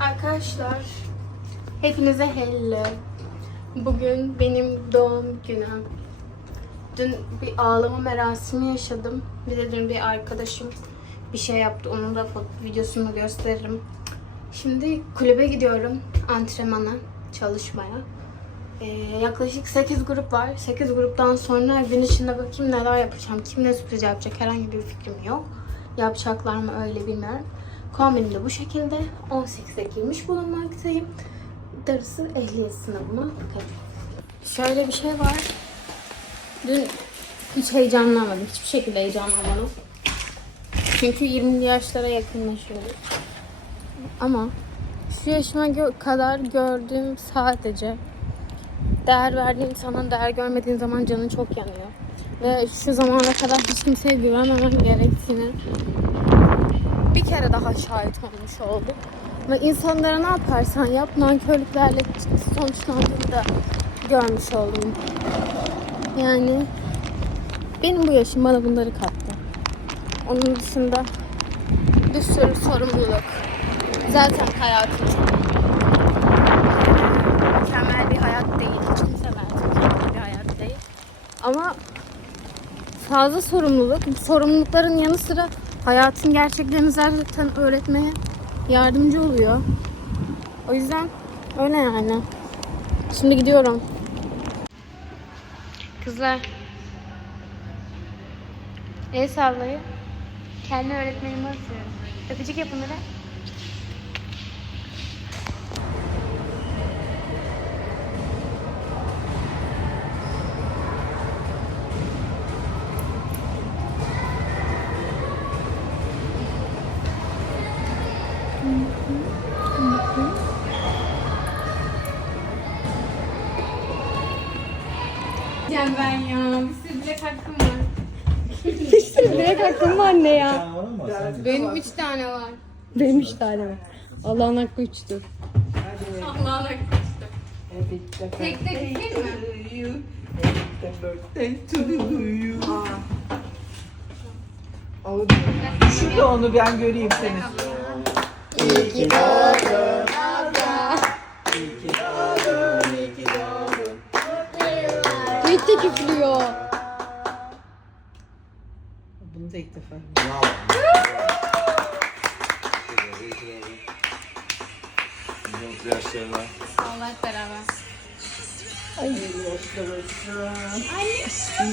Arkadaşlar, hepinize hello. Bugün benim doğum günüm. Dün bir ağlama merasimi yaşadım. Bir de dün bir arkadaşım bir şey yaptı. Onun da videosunu gösteririm. Şimdi kulübe gidiyorum antrenmana, çalışmaya. Ee, yaklaşık 8 grup var. 8 gruptan sonra gün içinde bakayım neler yapacağım. Kim ne sürpriz yapacak herhangi bir fikrim yok. Yapacaklar mı öyle bilmiyorum. Kombinim de bu şekilde. 18'e girmiş bulunmaktayım. Darısı ehliyet sınavıma bakalım. Şöyle bir şey var. Dün hiç heyecanlanmadım. Hiçbir şekilde heyecanlanmadım. Çünkü 20'li yaşlara yakınlaşıyoruz. Ama şu yaşıma gö- kadar gördüğüm sadece değer verdiğin insandan değer görmediğin zaman canın çok yanıyor. Ve şu zamana kadar hiç kimseye güvenmemen gerektiğini bir kere daha şahit olmuş oldum. Ve insanlara ne yaparsan yap nankörlüklerle sonuçlandığını da görmüş oldum. Yani benim bu yaşım bana bunları kattı. Onun dışında bir sürü sorumluluk. Zaten hayatım mükemmel bir hayat değil. Kimse mükemmel bir hayat değil. Ama fazla sorumluluk. Sorumlulukların yanı sıra hayatın gerçeklerini zaten öğretmeye yardımcı oluyor. O yüzden öyle yani. Şimdi gidiyorum. Kızlar. El sallayın. Kendi öğretmenimi asıyorum. Öpücük yapın hadi. Gel ben ya. Bir sürü bilek hakkım var. Buraya kalktın mı anne ya? Benim üç tane var. Benim üç tane var. Allah'ın hakkı üçtü. Allah'ın hakkı. Tek tek değil mi? Şu da onu ben göreyim seni. Büyük de küflüyor. Bunu da ilk defa. Mutlu yaşlarına. Allah beraber.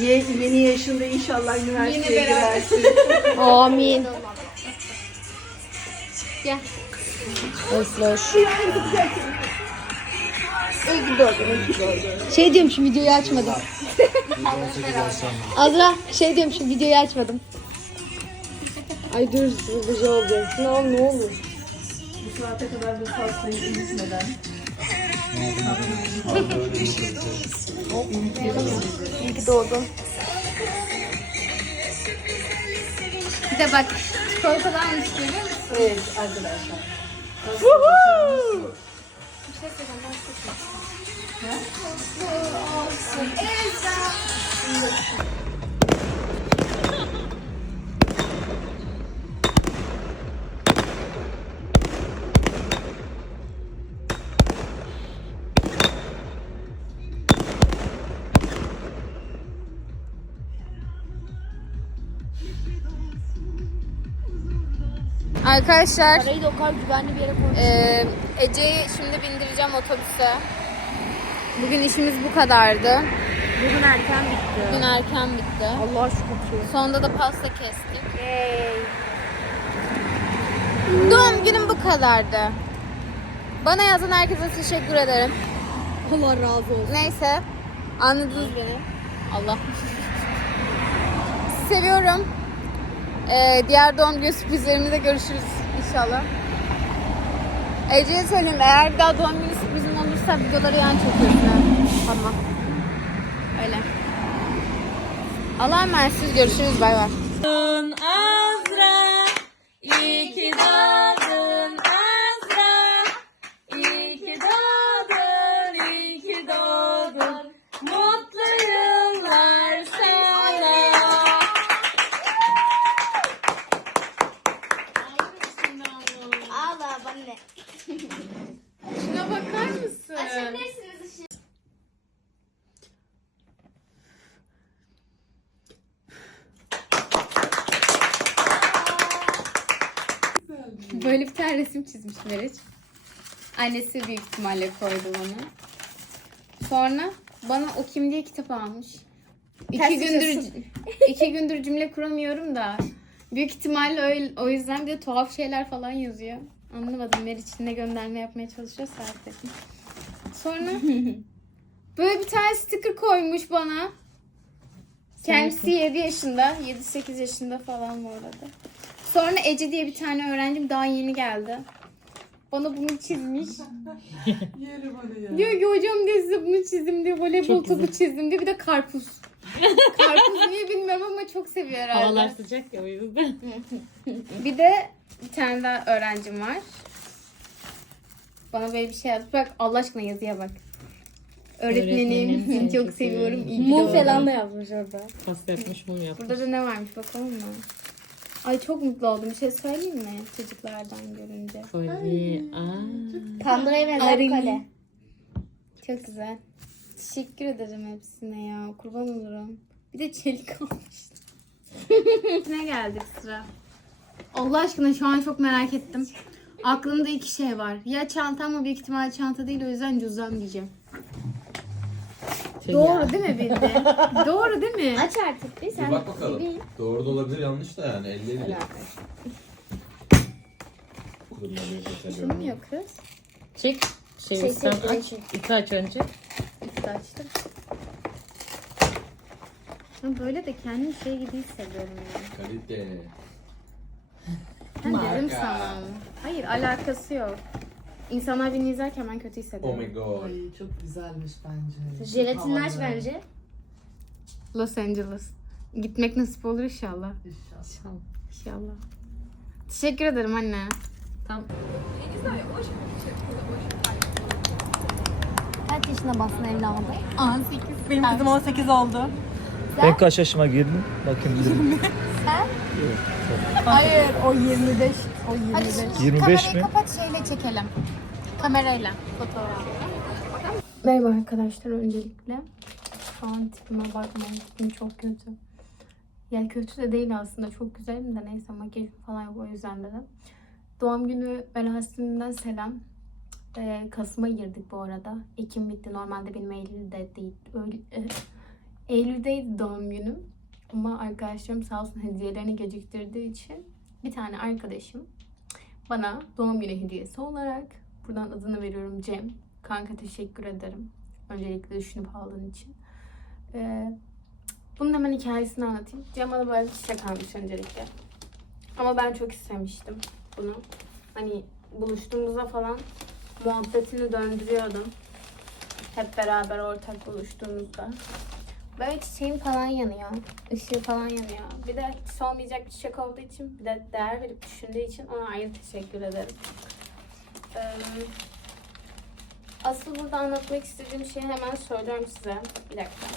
Ye, yeni yaşında inşallah üniversiteye Yine beraber. girersin. Amin. Gel. Esloş. Şey diyorum şu videoyu açmadım. Azra şey diyorum şu videoyu açmadım. Ay dur sıvıcı oldu. Ne olur ne olur. Bu saate kadar bu pastayı unutmadan. İyi ki doğdun. Bir de bak çikolatalı almış görüyor musun? Evet arkadaşlar. Bir Arkadaşlar Parayı da o kadar güvenli bir yere koy. Ee, Ece'yi şimdi bindireceğim otobüse. Bugün işimiz bu kadardı. Bugün erken bitti. Bugün erken bitti. Allah şükür. Sonunda da pasta kestik. Doğum günüm bu kadardı. Bana yazan herkese teşekkür ederim. Allah razı olsun. Neyse. Anladınız beni. Allah. Seviyorum. Ee, diğer doğum günü sürprizlerimizde görüşürüz inşallah. Ece'ye söyleyeyim eğer bir daha doğum günü sürprizim olursa videoları yan çekiyorsun. ha. Tamam. Öyle. Allah'a emanet görüşürüz bay bay. Böyle bir tane resim çizmiş Meriç. Annesi büyük ihtimalle koydu onu. Sonra bana o kim diye kitap almış. İki Ters gündür iki gündür cümle kuramıyorum da. Büyük ihtimalle öyle, o yüzden de tuhaf şeyler falan yazıyor. Anlamadım. Meriç ne gönderme yapmaya çalışıyor artık. Sonra böyle bir tane sticker koymuş bana. Kendisi 7 yaşında. 7-8 yaşında falan bu arada. Sonra Ece diye bir tane öğrencim daha yeni geldi. Bana bunu çizmiş. Yerim onu ya. Diyor ki hocam diye size bunu çizdim diyor. Voleybol topu çizdim diyor. Bir de karpuz. karpuz niye bilmiyorum ama çok seviyor herhalde. Havalar sıcak ya o yüzden. Bir de bir tane daha öğrencim var. Bana böyle bir şey yazmış. Bak Allah aşkına yazıya bak. Öğretmenim Öğretmenim, seni çok çok seviyorum. İyi ki Mum doğdun. falan da yazmış orada. Pasta yapmış mum yapmış. Burada da ne varmış bakalım mı? Ay çok mutlu oldum. Bir şey söyleyeyim mi çocuklardan görünce? Kolye. Aa. Pandora'ya benzer bir kole. Çok güzel. Teşekkür ederim hepsine ya. Kurban olurum. Bir de çelik almış. ne geldi sıra? Allah aşkına şu an çok merak ettim. Aklımda iki şey var. Ya çanta ama büyük ihtimalle çanta değil o yüzden cüzdan diyeceğim. Şey Doğru ya. değil mi bildi? Doğru değil mi? Aç artık bir Bir sen. bak bakalım. Doğru da olabilir yanlış da yani 50 50. Açılmıyor kız. Çek. Şey, Çek, sen çek, aç. çek. İki aç önce. İkisi açtım. Ama Böyle de kendimi şey gibi hissediyorum ya. Kalite. Ben dedim sana. Hayır alakası yok. İnsanlar beni izlerken ben kötü Oh hissediyorum. my god. Ay çok güzelmiş bence. Jelatinini aç Havalı. bence. Los Angeles. Gitmek nasip olur inşallah. İnşallah. İnşallah. Teşekkür ederim anne. Tam Kaç yaşına bastın evladım? 18. Benim kızım 18 oldu. Ben kaç yaşıma girdim? Bakayım dedim. Hayır o 25. O 25. Hadi şimdi 25 kamerayı mi? kapat şeyle çekelim. Kamerayla. Fotoğraf. Merhaba arkadaşlar öncelikle. Şu an tipime bakmayın. Tipim çok kötü. Yani kötü de değil aslında. Çok güzelim de neyse makyaj falan yok o yüzden dedim. Doğum günü merasiminden selam. Ee, Kasım'a girdik bu arada. Ekim bitti. Normalde benim Eylül'de değil. Öyle, e, Eylül'deydi doğum günüm. Ama arkadaşlarım sağ olsun hediyelerini geciktirdiği için bir tane arkadaşım bana doğum günü hediyesi olarak buradan adını veriyorum Cem. Kanka teşekkür ederim. Öncelikle düşünüp aldığın için. Ee, bunun hemen hikayesini anlatayım. Cem bana böyle bir çiçek almış öncelikle. Ama ben çok istemiştim bunu. Hani buluştuğumuzda falan muhabbetini döndürüyordum. Hep beraber ortak buluştuğumuzda. Böyle çiçeğim falan yanıyor. Işığı falan yanıyor. Bir de hiç solmayacak bir çiçek olduğu için bir de değer verip düşündüğü için ona ayrı teşekkür ederim. Ee, asıl burada anlatmak istediğim şeyi hemen söylüyorum size. Bir dakika.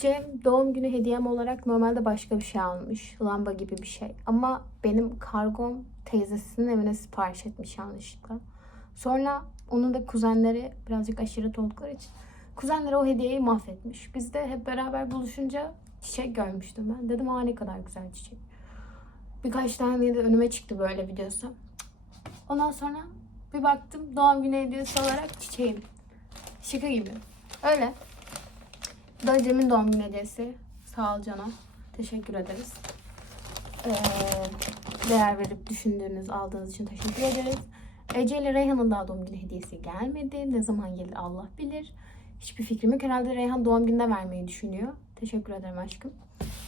Cem doğum günü hediyem olarak normalde başka bir şey almış. Lamba gibi bir şey. Ama benim kargom teyzesinin evine sipariş etmiş yanlışlıkla. Sonra onun da kuzenleri birazcık aşiret oldukları için kuzenleri o hediyeyi mahvetmiş. Biz de hep beraber buluşunca çiçek görmüştüm ben. Dedim aa ne kadar güzel çiçek. Birkaç tane de önüme çıktı böyle videosu. Ondan sonra bir baktım doğum günü hediyesi olarak çiçeğim. Şaka gibi. Öyle. Bu da Cem'in doğum günü hediyesi. Sağ ol Cana. Teşekkür ederiz. Ee, değer verip düşündüğünüz, aldığınız için teşekkür ederiz. Ece ile Reyhan'ın daha doğum günü hediyesi gelmedi. Ne zaman gelir Allah bilir. Hiçbir fikrim yok. Herhalde Reyhan doğum gününde vermeyi düşünüyor. Teşekkür ederim aşkım.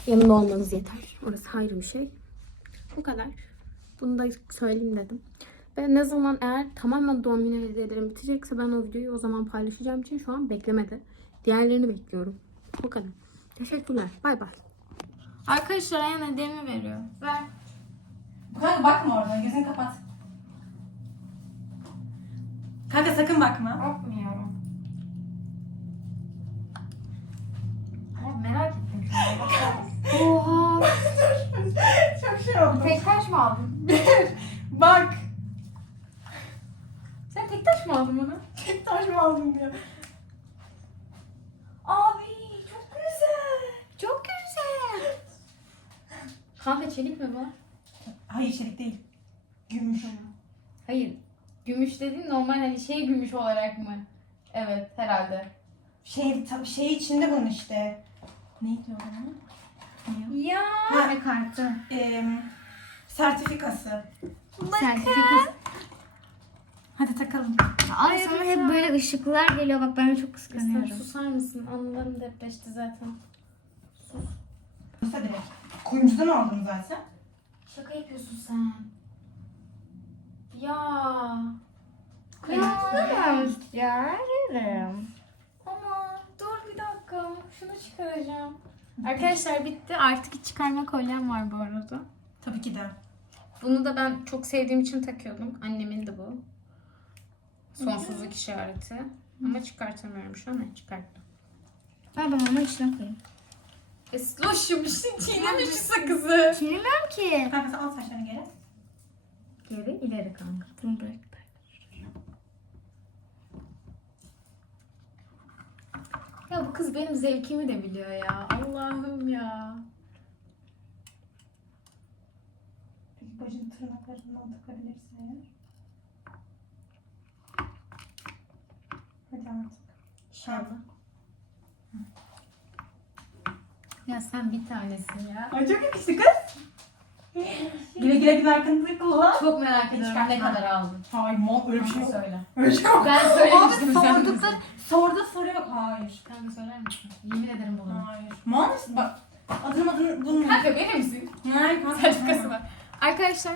Yanında olmanız yeter. Orası ayrı bir şey. Bu kadar. Bunu da söyleyeyim dedim. Ve ne zaman eğer tamamen doğum günü hediyelerim bitecekse ben o videoyu o zaman paylaşacağım için şu an beklemedi. Diğerlerini bekliyorum. Bu kadar. Teşekkürler. Bay bay. Arkadaşlar Reyhan hediyemi veriyor. Ver. Kanka bakma oradan gözünü kapat. Kanka sakın bakma. Bakmıyorum. merak ettim şu an. Oha. Çok şey oldu. Tek taş mı aldın? Bak. taş mı aldın bana? Tek taş mı aldın diyor. Abi çok güzel. Çok güzel. Kanka çelik mi bu? Hayır çelik değil. Gümüş. Hayır. Gümüş dediğin normal hani şey gümüş olarak mı? Evet herhalde. Şey, tabii şey içinde bunun işte. Ne diyor ona? Ya. Ha. Ne kartı? Ee, sertifikası. Sertifikat. Hadi takalım. Ay sana hep böyle ışıklar geliyor. Bak ben çok Sen kıskanıyorum. susar mısın? Anılarım depreşti zaten. Musa direkt. Kuyumcudan aldım zaten. Şaka yapıyorsun sen. Ya. Ya. Ya. Ama dur bir dakika. Şunu çıkaracağım. Arkadaşlar bitti. Artık hiç çıkarma kolyem var bu arada. Tabii ki de. Bunu da ben çok sevdiğim için takıyordum. Annemin de bu. Sonsuzluk işareti. Ama çıkartamıyorum şu an. Ne çıkarttım. Ben babamın içine koyayım. Esloşum işte çiğnemiş sakızı. Çiğnemem ki. Kanka sen al saçlarını geri. Geri ileri kanka. Bunu bırak. Ya bu kız benim zevkimi de biliyor ya. Allah'ım ya. Peki bacın tırnaklarından takabilirsin eğer. Hadi artık. İnşallah. Ya sen bir tanesin ya. Ay çok yakıştı kız. Güle güle gün arkanızda kullan. Çok merak ediyorum ne kadar aldın. Hayır mo öyle bir şey yok. söyle. Öyle bir şey yok. Ben söylemiştim Abi sen. sorduklar, sordu soruyor. Hayır. Kanka söyler misin? Yemin ederim bunu. Hayır. Mal mısın? Bak adım adını bulmuyor. Kanka verir misin? Hayır kanka. Sertifikası var. Arkadaşlar.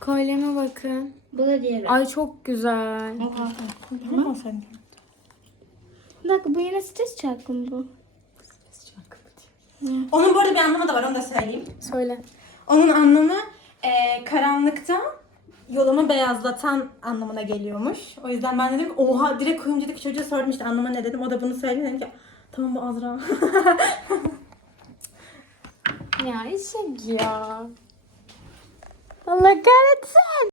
Kolyeme bakın. Bu da diğeri. Ay çok güzel. Tamam sen. Bir dakika bu yine stres çarkı bu? Onun bu arada bir anlamı da var onu da söyleyeyim. Söyle. Onun anlamı e, karanlıkta yolumu beyazlatan anlamına geliyormuş. O yüzden ben dedim ki oha direkt kuyumcudaki çocuğa sordum işte anlamı ne dedim. O da bunu söyledi. Dedim ki tamam bu Azra. Ya eşek ya. Allah kahretsin.